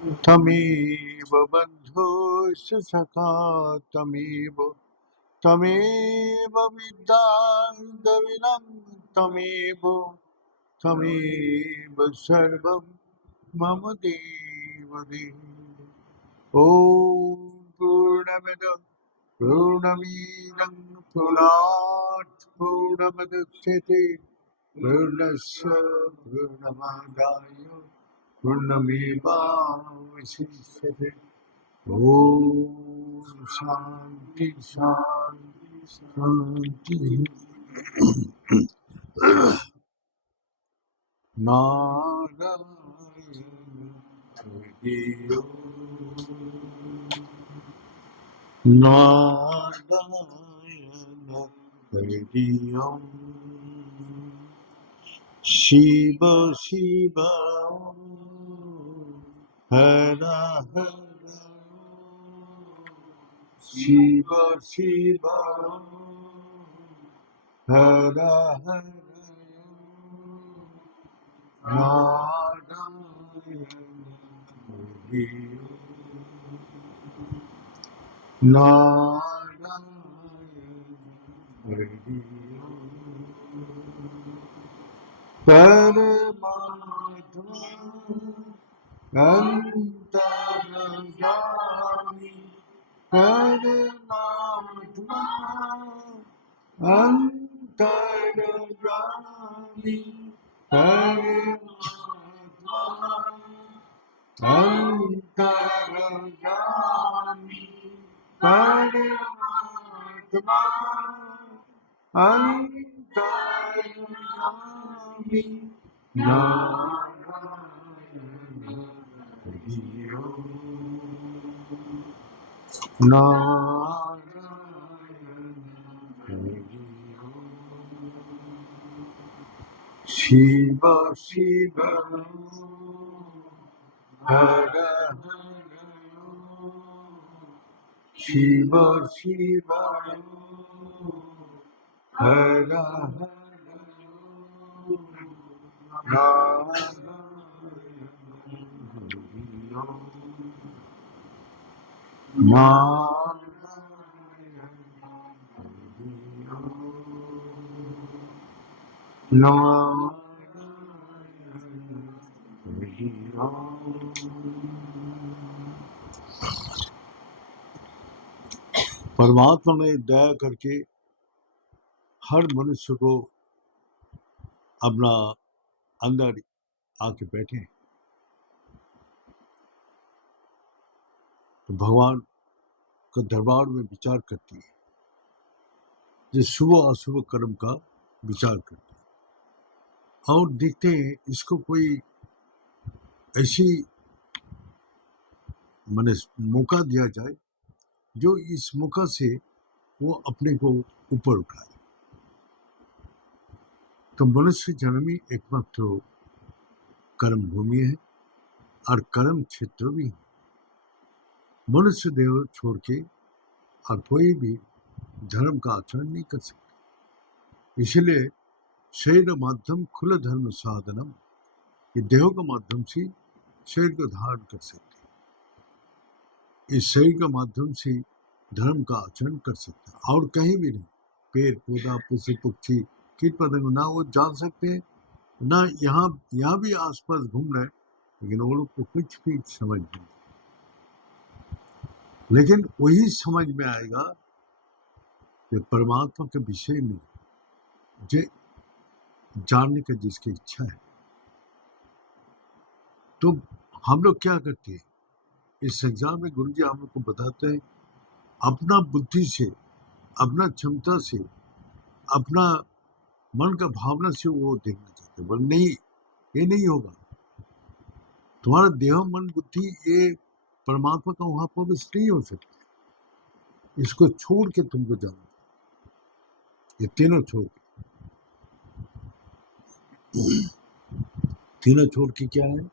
तमेव बन्धुश्च सखा तमेव विद्यार्थविनं तमेव सर्वं मम देवदेव। ॐ पूर्णमिदं पूर्णात् पूर्णमुदच्यते पूर्णस्य पूर्णमादाय पूर्णमेवावशिष्यते। ॐ शान्ति शान्ति शान्तिः। नारायण हरिः नारायण हरिः शिव शिव हर हर शिव शिव हर हर नारायण हरिः नारायण हरिः परमात्मा अंतर्यामी परमात्मा अंतर्यामी परमात्मा अंतर्यामी परमात्मा अंतर्यामी नारायण हरिः नारायण हरिः शिव शिव हर हर शिव शिव हर हर परमात्मा ने दया करके हर मनुष्य को अपना अंदर आके बैठे हैं। तो भगवान का दरबार में विचार करती है, जो शुभ अशुभ कर्म का विचार करती है और देखते हैं इसको कोई ऐसी माने मौका दिया जाए जो इस मौका से वो अपने को ऊपर उठाए। तो मनुष्य जन्म ही एकमात्र कर्म भूमि है और कर्म क्षेत्र भी है। मनुष्य देह छोड़ के और कोई भी धर्म का आचरण नहीं कर सकते। इसलिए शरीर माध्यम खुल धर्म साधनम, ये देह के माध्यम से शरीर को धारण कर सकते हैं। इस शरीर के माध्यम से धर्म का आचरण कर सकते हैं और कहीं भी नहीं। पेड़ पौधा पशु पक्षी कीट पतंग ना वो जान सकते हैं, ना यहाँ भी आसपास घूम रहे, लेकिन वो लोग को कुछ भी समझ नहीं। लेकिन वही समझ में आएगा कि परमात्मा के विषय में जो जानने का जिसकी इच्छा है। तो हम लोग क्या करते हैं, इस एग्जाम में गुरुजी हम लोग को बताते हैं अपना बुद्धि से, अपना क्षमता से, अपना मन का भावना से वो देखना चाहते हैं। बोले नहीं, ये नहीं होगा। तुम्हारा देह मन बुद्धि ये परमात्मा का वहां प्रवेश नहीं हो सकता। इसको छोड़ के तुमको जाना, ये तीनों छोड़ के। तीनों छोड़ के क्या है,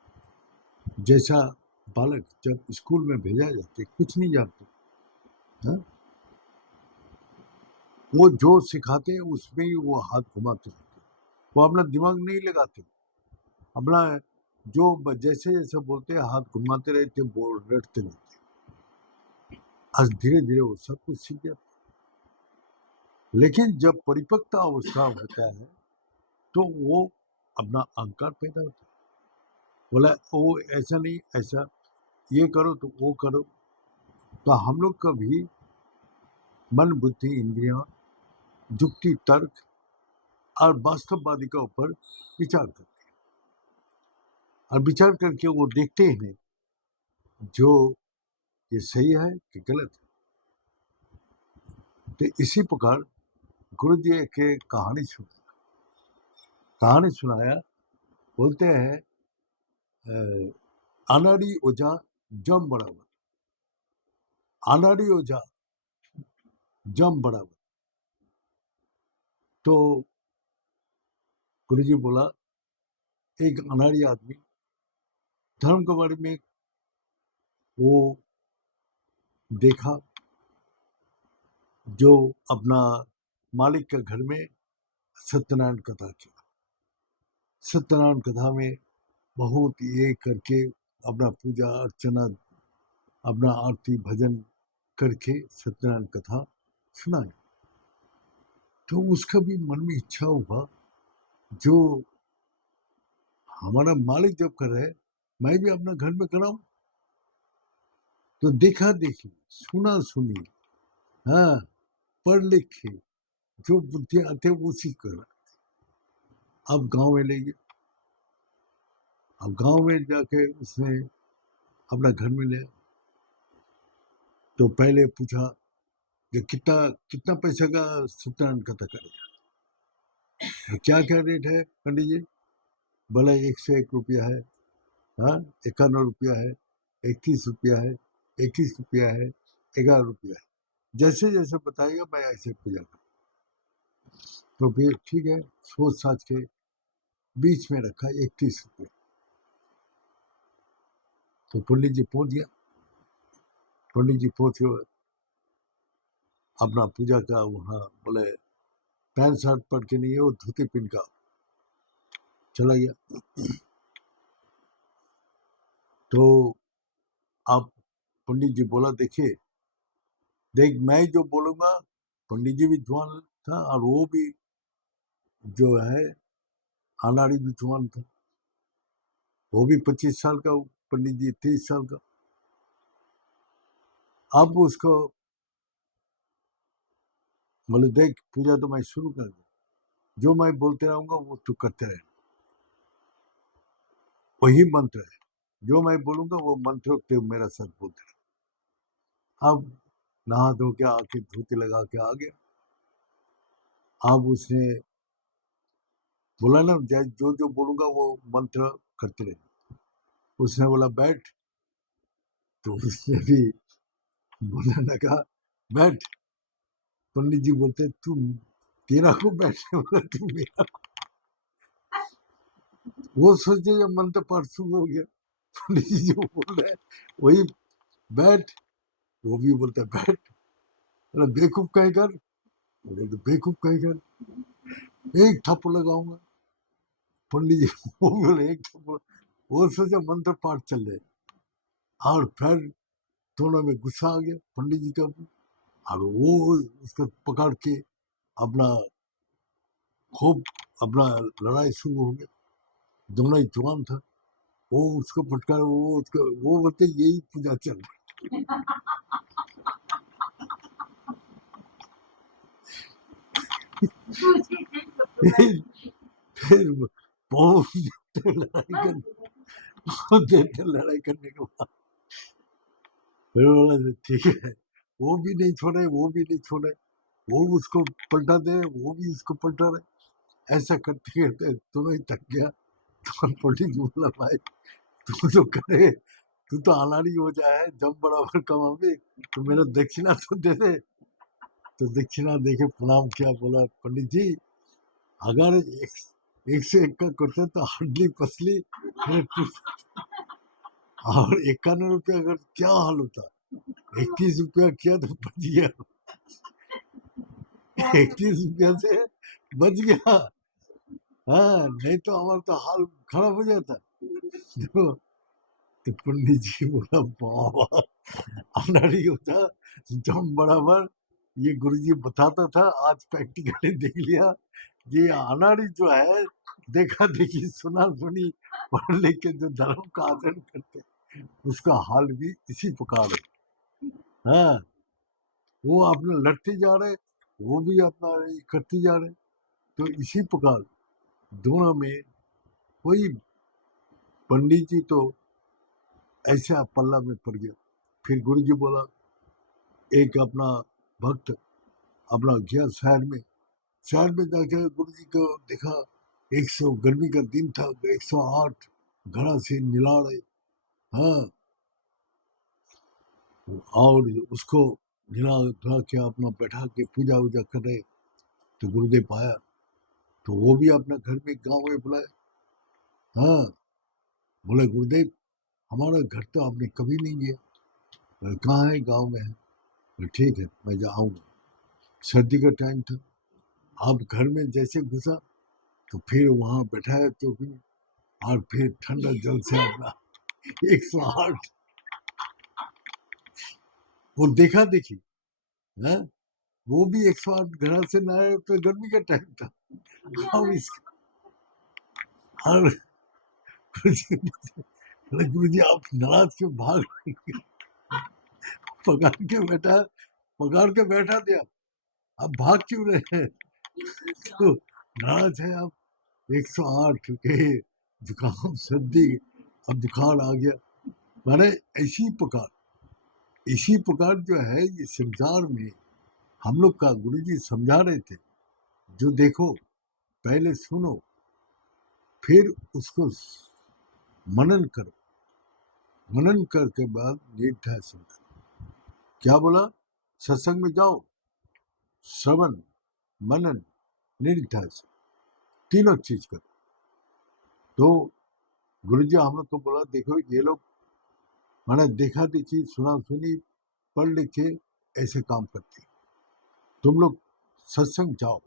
जैसा बालक जब स्कूल में भेजा जाते कुछ नहीं जानते, है? वो जो सिखाते हैं उसमें ही वो हाथ घुमाते रहते, वो अपना दिमाग नहीं लगाते, अपना जो जैसे जैसे बोलते हाथ घुमाते रहते, बोल रटते रहते। आज धीरे धीरे वो सब कुछ सीख गया। लेकिन जब परिपक्वता अवस्था होता है तो वो अपना अहंकार पैदा होता है। बोला वो ऐसा नहीं, ऐसा ये करो तो वो करो। तो हम लोग का भी मन, बुद्धि, इंद्रियां, युक्ति, तर्क और वास्तववादी का ऊपर विचार करते हैं, और विचार करके वो देखते हैं जो ये सही है कि गलत है। तो इसी प्रकार गुरु जी के कहानी सुनाया। बोलते हैं अनाड़ी ओझा जम बराबर, अनाड़ी ओझा जम बराबर। तो गुरु जी बोला, एक अनाड़ी आदमी धर्म के बारे में वो देखा, जो अपना मालिक के घर में सत्यनारायण कथा किया। सत्यनारायण कथा में बहुत ये करके अपना पूजा अर्चना, अपना आरती भजन करके सत्यनारायण कथा सुनाए। तो उसका भी मन में इच्छा हुआ, जो हमारा मालिक जब कर रहे, मैं भी अपना घर में कराऊं। तो देखा देखी, सुना सुनी, हाँ, पढ़ लिखे, जो बुद्धि आते उसी करा। अब गांव में ले गए। अब गांव में जाके उसने अपना घर में ले, तो पहले पूछा कि कितना कितना पैसे का सत्यनारायण कथा करेगा, क्या क्या रेट है पंडित जी। बोला 101 रुपया है, हाँ, 51 रुपया है, 31 रुपया है, 21 रुपया है, 11 रुपया है। जैसे जैसे बताएगा मैं ऐसे पूजा करूँ। तो फिर ठीक है, सोच साच के बीच में रखा 31 रुपये। तो पंडित जी पहुंच गया। पंडित जी पहुंच गए, अपना पूजा का वहाँ बोले पैंट शर्ट पहन के नहीं है, वो धोती पहन का चला गया। तो आप पंडित जी बोला, देखिए देख, मैं जो बोलूंगा, पंडित जी भी जवान था और वो भी जो है अनाड़ी भी जवान था। वो भी 25 साल का, पंडित जी 23 साल का। अब उसको बोले, देख पूजा तो मैं शुरू कर दूं, जो मैं बोलते रहूंगा वो तू करते रहे, वही मंत्र है, जो मैं बोलूंगा वो मंत्र ते मेरा साथ बोलते रहे। अब नहा धो के आके धोती लगा के आ गया। अब उसने बोला ना, जो जो बोलूंगा वो मंत्र करते रहे। उसने बोला बैठ। तो उसने भी बोलने लगा बैठ। पंडित जी बोलते, तुम तेरा को बैठने बोला, तू मेरा। वो सोचे जब मंत्र पाठ शुरू हो गया, पंडित जी जो बोल रहे हैं वही बैठ। वो भी बोलता है बैठ। बोला बेवकूफ कहीं कर। बोले तो बेवकूफ कहीं कर, एक थप्पड़ लगाऊंगा। पंडित जी वो बोले एक थप्पड़। वो सोचा मंत्र पाठ चल रहे, और फिर दोनों में गुस्सा आ गया पंडित जी का। और वो उसको पकड़ के अपना खूब अपना लड़ाई शुरू हो गया। दोनों ही जवान था। वो उसको फटकार, वो उसको, वो बोलते यही पूजा चल रही। फिर फिर बहुत देर लड़ाई कर, बहुत देर लड़ाई करने के बाद फिर बोला ठीक है। वो भी नहीं छोड़े, वो भी नहीं छोड़े, वो उसको पलटा दे, वो भी उसको पलटा रहे। ऐसा करते करते दोनों ही थक गया। तो पंडित बोला, भाई तू तो करे, तू तो अनाड़ी हो जाए, जब बराबर कमा भी, तो मेरा दक्षिणा तो दे दे। तो दक्षिणा देके प्रणाम किया। बोला पंडित जी, अगर एक से एक का करते तो हड्डी पसली और 51 रुपया अगर क्या हाल होता। 21 रुपया किया तो बच गया, 31 रुपया से बच गया। हाँ, नहीं तो हमारा तो हाल खराब हो जाता। तो पंडित जी बोला बाबा अनाड़ी होता जब बराबर ये गुरुजी बताता था, आज प्रैक्टिकली देख लिया। ये अनाड़ी जो है देखा देखी सुना सुनी पढ़ लिख के जो धर्म का आचरण करते उसका हाल भी इसी प्रकार है। हाँ, वो अपना लड़ते जा रहे, वो भी अपना ये करते जा रहे। तो इसी प्रकार दोनों में कोई पंडित जी तो ऐसा पल्ला में पड़ गया। फिर गुरु जी बोला, एक अपना भक्त अपना गया शहर में जाके गुरु जी को देखा। 100 गर्मी का दिन था, 108 घड़ा से मिला रहे। हाँ, और उसको ढिला ढुला के अपना बैठा के पूजा वूजा कर रहे। तो गुरुदेव आया, तो वो भी अपना घर में गाँव में बुलाए। हाँ, बोले गुरुदेव हमारा घर तो आपने कभी नहीं गया। बोले कहाँ है? गाँव में है। बोले ठीक है, मैं आऊँगा। सर्दी का टाइम था। आप घर में जैसे घुसा तो फिर वहां बैठाया चौकी में, और फिर ठंडा जल से अपना 108 वो देखा देखी है। वो भी 108 घड़ा से नहाए, तो गर्मी का टाइम था। और इसका और गुरु जी आप नाराज क्यों भाग रहे? पकड़ के बैठा दिया, आप भाग क्यों रहे हैं? तो नाराज है आप? 108 के जुकाम सर्दी, अब बुखार आ गया। माने इसी प्रकार जो है ये संसार में हम लोग का गुरुजी समझा रहे थे। जो देखो पहले सुनो, फिर उसको मनन करो, मनन करके बाद निर्ध्यासन करो। क्या बोला? सत्संग में जाओ, श्रवण, मनन, निर्ध्यासन, तीनों चीज करो। तो गुरुजी हम लोग को बोला, देखो ये लोग मैंने देखा देखी सुना सुनी पढ़ लिखे ऐसे काम करते। तुम लोग सत्संग जाओ,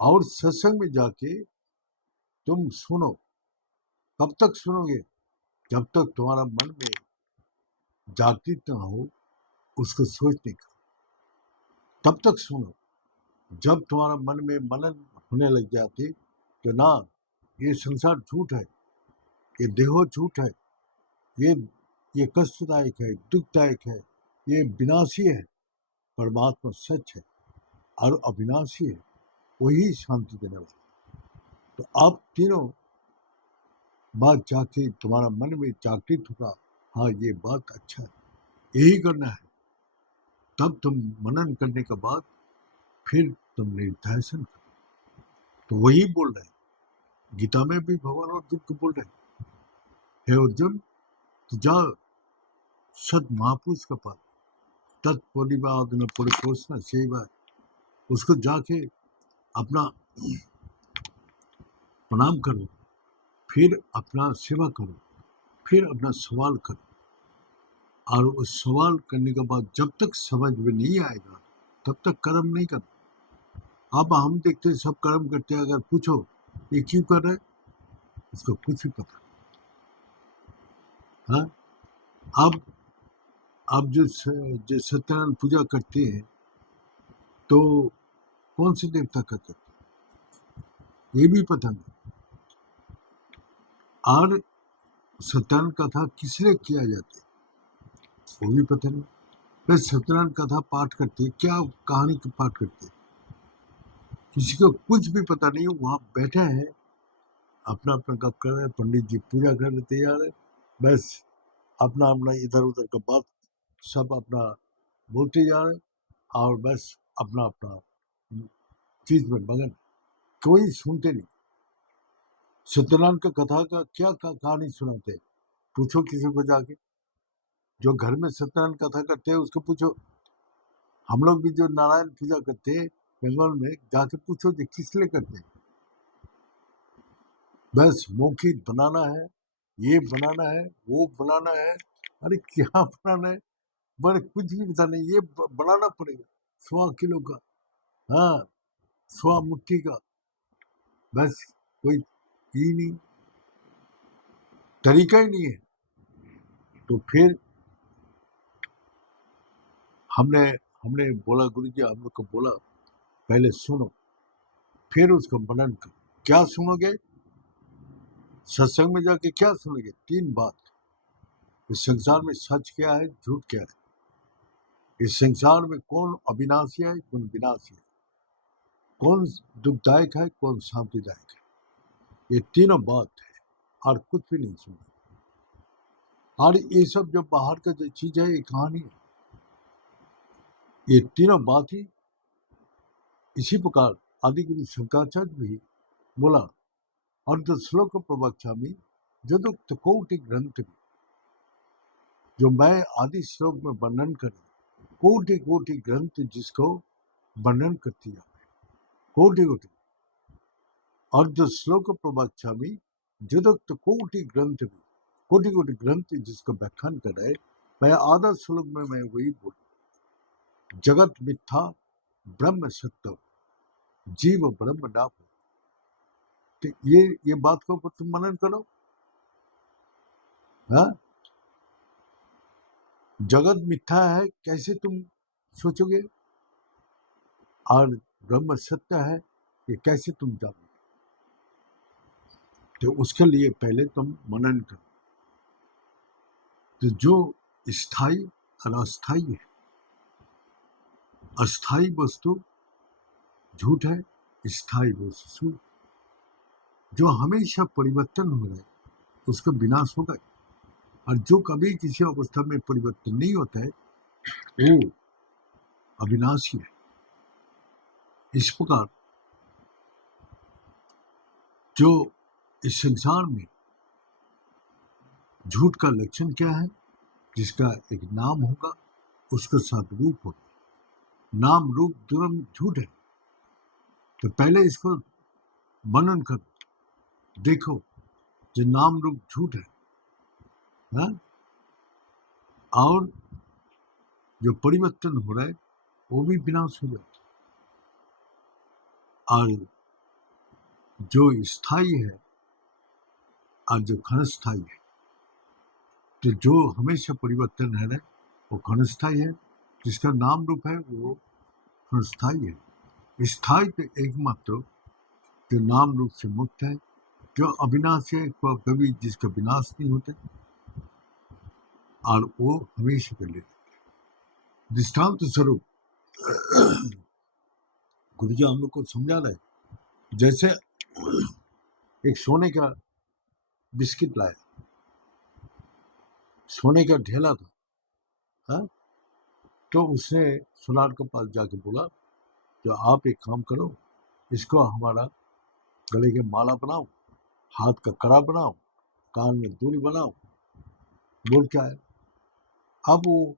और सत्संग में जाके तुम सुनो। कब तक सुनोगे? जब तक तुम्हारा मन में जागृत न हो उसको सोचने का, तब तक सुनो। जब तुम्हारा मन में मनन होने लग जाते तो ना, ये संसार झूठ है, ये देहो झूठ है, ये ये कष्टदायक है, दुखदायक है, ये विनाशी है। परमात्मा सच है और अविनाशी है, वही शांति देने वाला। तो आप तीनों बात जाके तुम्हारा मन में जागृत होगा, हाँ ये बात अच्छा है, यही करना है। तब तुम मनन करने के बाद फिर तुम निर्ध्यासन करो। तो वही बोल रहे हैं गीता में भी, भगवान अर्जुन को बोल रहे हैं, हे अर्जुन तो जाओ सद महापुरुष का पास, तत्परिवाद न परिपोषण सेवा, उसको जाके अपना प्रणाम करो, फिर अपना सेवा करो, फिर अपना सवाल करो। और उस सवाल करने के बाद जब तक समझ में नहीं आएगा तब तक कर्म नहीं करना। अब हम देखते हैं सब कर्म करते हैं, अगर पूछो ये क्यों कर रहे, उसको कुछ भी पता नहीं। हाँ, अब जो सत्यनारायण पूजा करते हैं तो कौन से देवता का करते हैं ये भी पता नहीं, और सत्यनारायण कथा किस लिए किया जाता है वो भी पता नहीं। बस सत्यनारायण कथा पाठ करते हैं, क्या कहानी का पाठ करते हैं, किसी को कुछ भी पता नहीं। वहां बैठे हैं, अपना अपना गप कर रहे हैं, पंडित जी पूजा कर रहे तैयार है, बस अपना अपना इधर उधर का बात सब अपना बोलते जा रहे, और बस अपना अपना चीज में मगन, कोई सुनते नहीं। सत्यनारायण का कथा का क्या कहानी सुनाते हैं, पूछो किसी को जाके, जो घर में सत्यनारायण कथा करते हैं उसको पूछो। हम लोग भी जो नारायण पूजा करते हैं बंगाल में, जाके पूछो जो किस लिए करते हैं। बस मौखिक बनाना है, ये बनाना है, वो बनाना है। अरे क्या बनाना है, बड़े कुछ भी पता नहीं, ये बनाना पड़ेगा 100 किलो का, हाँ 100 मुट्ठी का, बस कोई ही नहीं। तरीका ही नहीं है। तो फिर हमने हमने बोला, गुरु जी हम लोग को बोला पहले सुनो फिर उसका मनन करो। क्या सुनोगे? सत्संग में जाके क्या सुनोगे? 3 बात। इस संसार में सच क्या है, झूठ क्या है, इस संसार में कौन अविनाशी है, कौन विनाशी है, कौन दुखदायक है, कौन शांतिदायक है। ये तीनों बात है और कुछ भी नहीं सुना। और ये सब जो बाहर का जो चीज है ये कहानी है। ये तीनों बात ही इसी प्रकार आदि गुरु शंकराचार्य भी बोला, अर्ध श्लोक प्रवक्ष्यामि जदुक्त कोटि ग्रंथ भी। जो मैं आदि श्लोक में वर्णन कर कोटि कोटि ग्रंथ जिसको वर्णन करती है, कोटि कोटि अर्ध श्लोक प्रवक्ष्यामि जदुक्त कोटि ग्रंथ भी, कोटि कोटि ग्रंथ जिसको व्याख्यान कर रहे, मैं आधा श्लोक में मैं वही बोल, जगत मिथ्या ब्रह्म सत्य जीव ब्रह्म ना हो। तो ये बात को तुम मनन करो। हाँ, जगत मिथ्या है कैसे तुम सोचोगे, और ब्रह्म सत्य है ये कैसे तुम जानोगे। तो उसके लिए पहले तुम मनन करो। तो जो स्थायी और अस्थायी है, अस्थायी वस्तु झूठ है, स्थायी वस्तु जो हमेशा परिवर्तन हो रहा है उसका विनाश होगा। और जो कभी किसी अवस्था में परिवर्तन नहीं होता है वो अविनाशी है। इस प्रकार जो इस संसार में झूठ का लक्षण क्या है, जिसका एक नाम होगा उसके साथ रूप होगा। नाम रूप दोनों झूठ है। तो पहले इसको मनन करो, देखो जो नाम रूप झूठ है, हाँ? और जो परिवर्तन हो रहा है वो भी विनाश हो जाता है। और जो स्थायी है और जो क्षणस्थायी है, तो जो हमेशा परिवर्तन है वो क्षणस्थायी है, जिसका नाम रूप है वो क्षणस्थायी है। स्थायी तो एकमात्र जो नाम रूप से मुक्त है, जो अविनाशी है, कभी जिसका विनाश नहीं होता, और वो हमेशा के लिए। दृष्टांत स्वरूप गुरु जी हम लोग को समझा रहे, जैसे एक सोने का बिस्किट लाया, सोने का ढेला था, हाँ? तो उसने सुनार के पास जाके बोला, जो आप एक काम करो, इसको हमारा गले के माला बनाओ, हाथ का कड़ा बनाओ, कान में दूल बनाओ। बोल क्या है, अब वो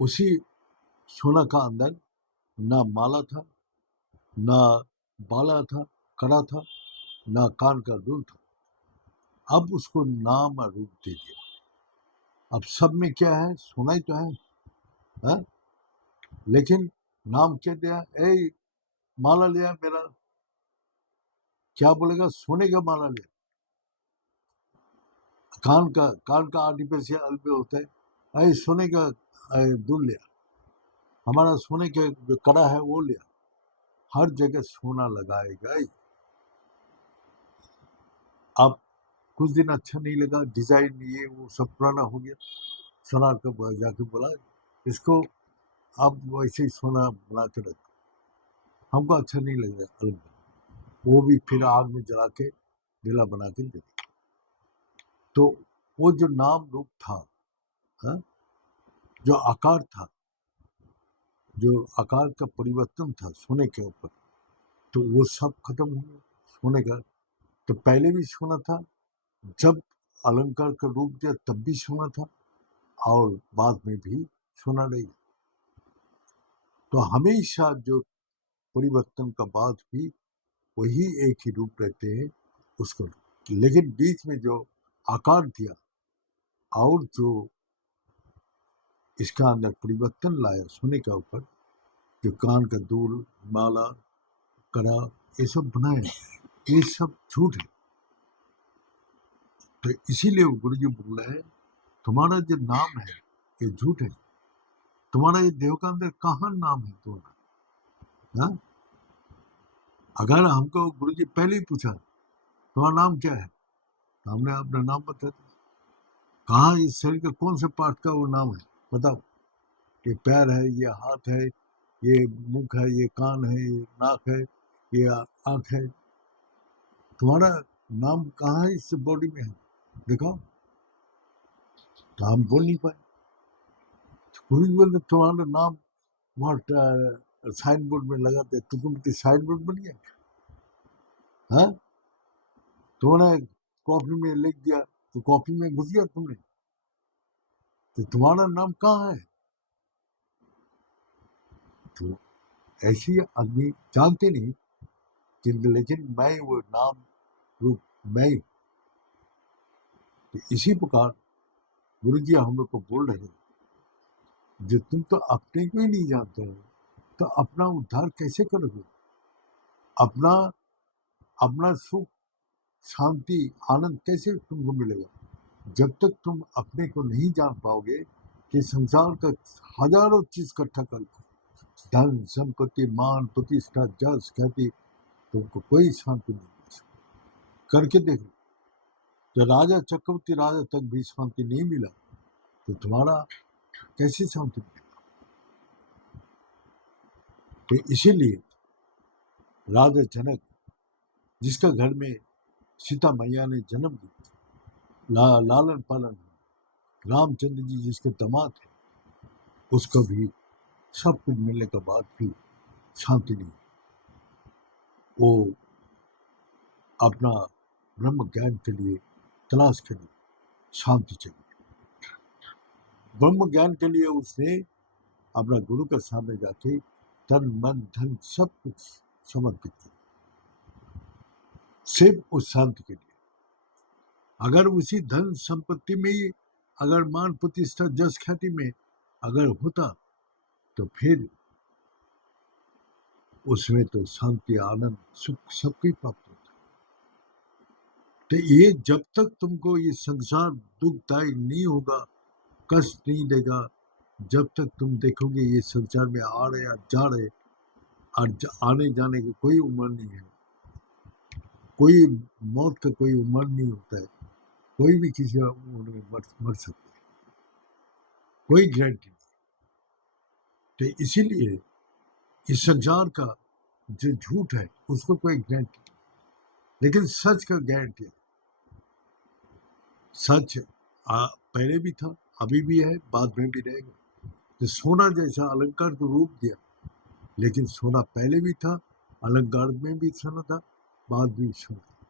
उसी सोना का अंदर ना माला था, ना बाला था, कड़ा था, ना कान का दूल था। अब उसको नाम और रूप दे दिया। अब सब में क्या है, सोना ही तो है, हा? लेकिन नाम क्या दिया, ए माला लिया मेरा, क्या बोलेगा, सोने का माला लिया। कान का आर्टिफिशियल भी होता है, ऐ सोने का दूल लिया, हमारा सोने के जो कड़ा है वो लिया। हर जगह सोना लगाएगा ही। अब कुछ दिन अच्छा नहीं लगा, डिजाइन ये वो सब पुराना हो गया, सोनार को जाके बोला इसको अब वैसे ही सोना बना के रख, हमको अच्छा नहीं लग रहा, अलग। वो भी फिर आग में जला के ढेला बना के दे दिया। तो वो जो नाम रूप था, हा? जो आकार था, जो आकार का परिवर्तन था सोने के ऊपर, तो वो सब खत्म हो गया सोने का। तो पहले भी सोना था, जब अलंकार का रूप दिया तब भी सोना था, और बाद में भी सोना नहीं। तो हमेशा जो परिवर्तन का बाद भी वही एक ही रूप रहते हैं उसको। लेकिन बीच में जो आकार दिया और जो इसका अंदर परिवर्तन लाया सोने का ऊपर, जो कान का दूल, माला, कड़ा, ये सब बनाए, ये सब झूठ है। तो इसीलिए गुरु जी बोल रहे हैं, तुम्हारा जो नाम है ये झूठ है। तुम्हारा ये देह का अंदर कहाँ नाम है तुम्हारा? हाँ? अगर हमको गुरु जी पहले ही पूछा तुम्हारा नाम क्या है, तो हमने अपना नाम बता दिया। कहाँ इस शरीर के कौन से पार्ट का वो नाम है बताओ। ये पैर है, ये हाथ है, ये मुख है, ये कान है, ये नाक है, ये आंख है। तुम्हारा नाम कहाँ है इस बॉडी में है, दिखाओ। तो हम बोल नहीं पाए। गुरु जी बोलते तुम्हारा नाम वहाँ साइन बोर्ड में लगाते, तुम साइन बोर्ड बन गया। हाँ, तुमने कॉपी में लिख दिया तो कॉपी में घुस गया तुमने, तो तुम्हारा नाम कहाँ है? तो ऐसी आदमी जानते नहीं, किंतु लेकिन मैं वो नाम रूप मैं हूं। तो इसी प्रकार गुरु जी हम लोग को बोल रहे हैं, जो तुम तो अपने को ही नहीं जानते हो तो अपना उद्धार कैसे करोगे? अपना अपना सुख, शांति, आनंद कैसे तुमको मिलेगा? जब तक तुम अपने को नहीं जान पाओगे कि संसार का हजारों चीज इकट्ठा कर, धन संपत्ति मान प्रतिष्ठा जस ख्याति, तुमको कोई शांति नहीं मिल सकती। करके देखो, जब राजा चक्रवर्ती राजा तक भी शांति नहीं मिला तो तुम्हारा कैसे शांति मिलेगा? तो इसीलिए राजा जनक, जिसका घर में सीता मैया ने जन्म दिया, लालन पालन, रामचंद्र जी जिसके दामाद थे, उसको भी सब कुछ मिलने के बाद भी शांति नहीं। वो अपना ब्रह्म ज्ञान के लिए तलाश के लिए शांति चाहिए। ब्रह्म ज्ञान के लिए उसने अपना गुरु के सामने जाके तन मन धन सब कुछ समर्पित किया, सिर्फ उस शांति के लिए। अगर उसी धन संपत्ति में ही अगर मान प्रतिष्ठा जस ख्याति में अगर होता तो फिर उसमें तो शांति आनंद सुख सबकी प्राप्त होता। तो ये जब तक तुमको ये संसार दुखदायी नहीं होगा, कष्ट नहीं देगा, जब तक तुम देखोगे ये संसार में आ रहे या जा रहे, और आने जाने की कोई उम्र नहीं है, कोई मौत का कोई उम्र नहीं होता है, कोई भी किसी उम्र में मर सकता है, कोई गारंटी नहीं। तो इसीलिए इस संसार का जो झूठ है उसको कोई गारंटी नहीं, लेकिन सच का गारंटी है। सच पहले भी था, अभी भी है, बाद में भी रहेगा। तो सोना जैसा अलंकार को रूप दिया, लेकिन सोना पहले भी था, अलंकार में भी सोना था, बाद भी सोना था।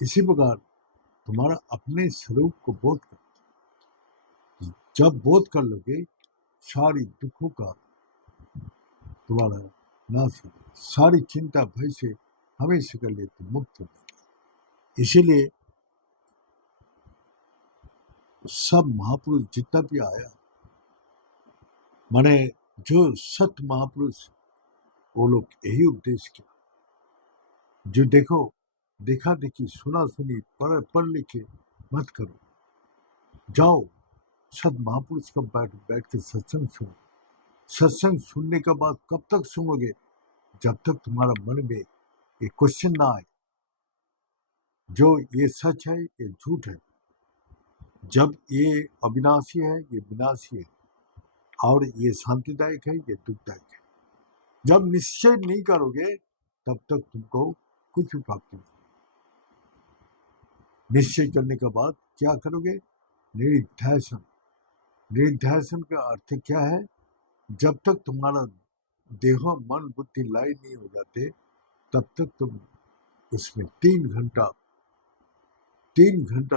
इसी प्रकार तुम्हारा अपने स्वरूप को बोध कर, जब बोध कर लोगे सारी दुखों का तुम्हारा नाश हो, सारी चिंता भय से हमेशा के लिए तुम मुक्त हो। इसीलिए सब महापुरुष जितना भी आया, माने जो सत महापुरुष, वो लोग यही उपदेश किया, जो देखो देखा देखी सुना सुनी पढ़ लिखे मत करो, जाओ सत महापुरुष का बैठ के सत्संग सुनो। सत्संग सुनने के बाद कब तक सुनोगे? जब तक तुम्हारा मन में एक क्वेश्चन ना आए, जो ये सच है ये झूठ है, जब ये अविनाशी है ये विनाशी है, और ये शांतिदायक है ये दुखदायक है। जब निश्चय नहीं करोगे तब तक तुमको कुछ भी प्राप्ति नहीं। निश्चय करने के बाद क्या करोगे? निरिध्यासन। निरिध्यासन का अर्थ क्या है? जब तक तुम्हारा देह मन बुद्धि लय नहीं हो जाते तब तक तुम उसमें 3 घंटा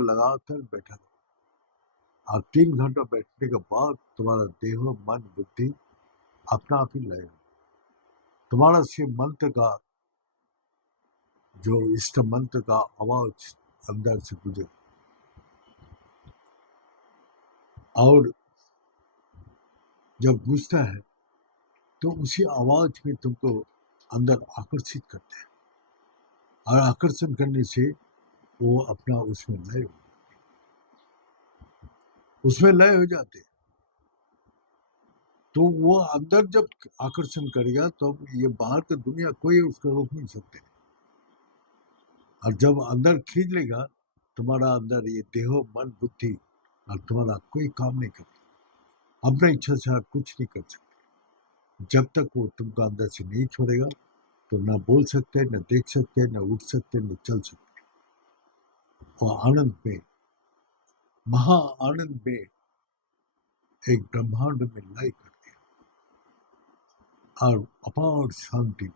लगाकर बैठा रहो, और 3 घंटा बैठने के बाद तुम्हारा देह मन बुद्धि अपना आप ही लय हो, तुम्हारा से मंत्र का जो इष्ट मंत्र का आवाज अंदर से गुजरे, और जब गूंजता है तो उसी आवाज में तुमको अंदर आकर्षित करते हैं, और आकर्षण करने से वो अपना उसमें लय हो। उसमें लय हो जाते हैं। तो वो अंदर जब आकर्षण करेगा तो ये बाहर की दुनिया कोई उसको रोक नहीं सकते। और जब अंदर खींच लेगा तुम्हारा अंदर ये देहो मन बुद्धि और तुम्हारा कोई काम नहीं करता, अपने इच्छा से आप कुछ नहीं कर सकते। जब तक वो तुमको अंदर से नहीं छोड़ेगा तो ना बोल सकते, न देख सकते, न उठ सकते, न चल सकते। और आनंद में, महा आनंद में एक ब्रह्मांड में लय कर दिया और अपार शांति,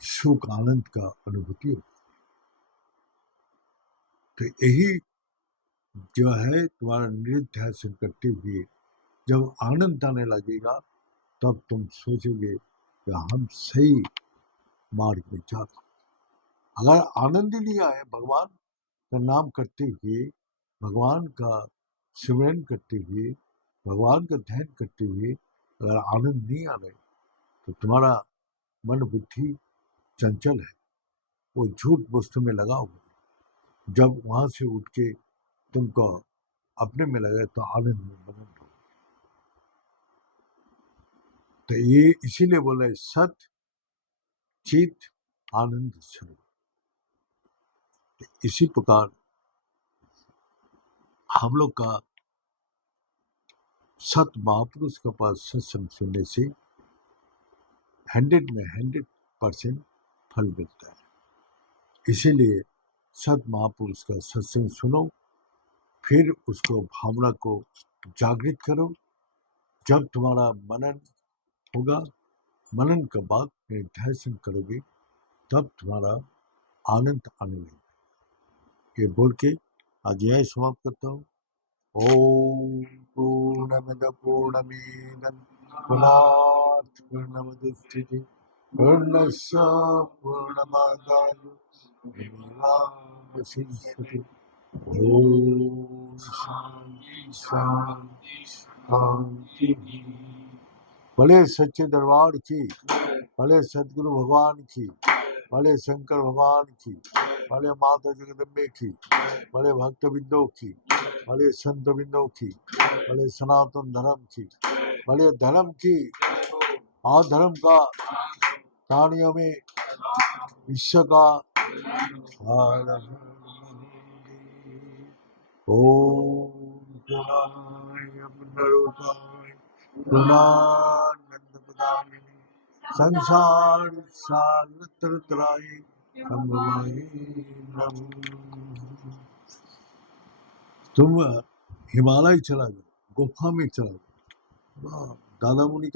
सुख, आनंद का अनुभूति हो। तो यही जो है तुम्हारा निधिध्यासन करते हुए जब आनंद आने लगेगा तब तुम सोचोगे कि हम सही मार्ग में जा रहे। अगर आनंद ही नहीं आए भगवान का नाम करते हुए, भगवान का सिमरन करते हुए, भगवान का ध्यान करते हुए अगर आनंद नहीं आ रहे तो तुम्हारा मन बुद्धि चंचल है, वो झूठ वस्तु में लगा हुआ है। जब वहां से उठ के तुमको अपने में लगे तो आनंद में मगन हो। तो ये इसीलिए बोला है सत चित आनंद स्वरूप। इसी प्रकार हम लोग का सत महापुरुष के पास सत्संग सुनने से 100 में 100% फल मिलता है। इसीलिए सत महापुरुष का सत्संग सुनो, फिर उसको भावना को जागृत करो। जब तुम्हारा मनन होगा, मनन के बाद निर्ध्यासन करोगे, तब तुम्हारा आनंद आने लगेगा। ये बोल के आज यह समाप्त करता हूँ। ओम पूर्णमद पूर्णमिदं पूर्णात् पूर्णमुदच्यते पूर्णस्य पूर्णमादाय पूर्णमेवावशिष्यते। ओम शांति शांति शांति। भले सच्चे दरबार की, भले सदगुरु भगवान की, भले शंकर भगवान की, भले माता जगदम्बे की, भले भक्त बिंदो की, भले संत बिंदो की, भले सनातन धर्म की, भले धर्म की, अधर्म का, प्राणियों में विश्व का। ओम गुणाय पुनरुपाय गुणानंद प्रदायिने संसार सागर त्राहि समवाये नमः। तुम हिमालय चला जाओ, गुफा में चला जाओ, दादा मुनि के